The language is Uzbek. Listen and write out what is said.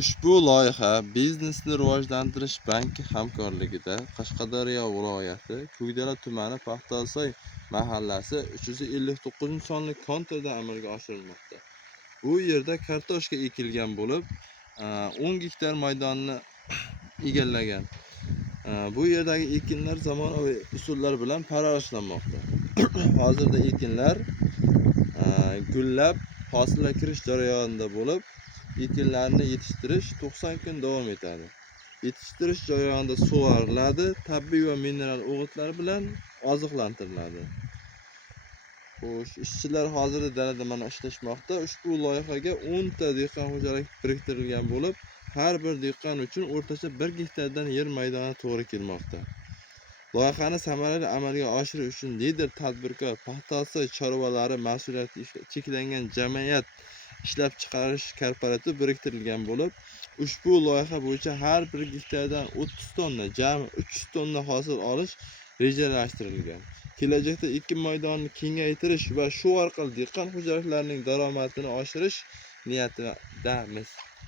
Ushbu loyiha Biznesni rivojlantirish banki hamkorligida Qashqadaryo viloyati Ko'kdala tumani Paxtasoy mahallasi 359-sonli konturda amalga oshirilmoqda. Bu yerda kartoshka ekilgan bo'lib, 10 gektar maydonni egallagan. Bu yerdagi ekinlar zamonaviy usullar bilan parvarishlanmoqda. Hozirda ekinlar gullab, hosilga kirish jarayonida bo'lib, ekinlarni yetishtirish 90 kun davom etadi. Yetishtirish jarayonida sug'oriladi, tabiiy va mineral o'g'itlar bilan oziqlantiriladi. Xo'sh, ishchilar hozirda dalada mana ishlashmoqda. Ushbu loyihaga 10 ta dehqon xo'jaligi biriktirilgan bo'lib, har bir dehqon uchun o'rtacha 1 gektardan yer maydoni to'g'ri kelmoqda. Loyihani samarali amalga oshirish uchun lider tadbirkor Paxtasoy chorvalari mas'uliyati cheklangan jamiyat ishlab chiqarish kooperativ biriktirilgan bo'lib, ushbu loyiha bo'yicha har bir gektardan 30 tonna, jami 300 tonna hosil olish rejalashtirilgan. Kelajakda ekin maydonini kengaytirish va shu orqali dehqon xo'jaliklarining daromadini oshirish niyatidamiz.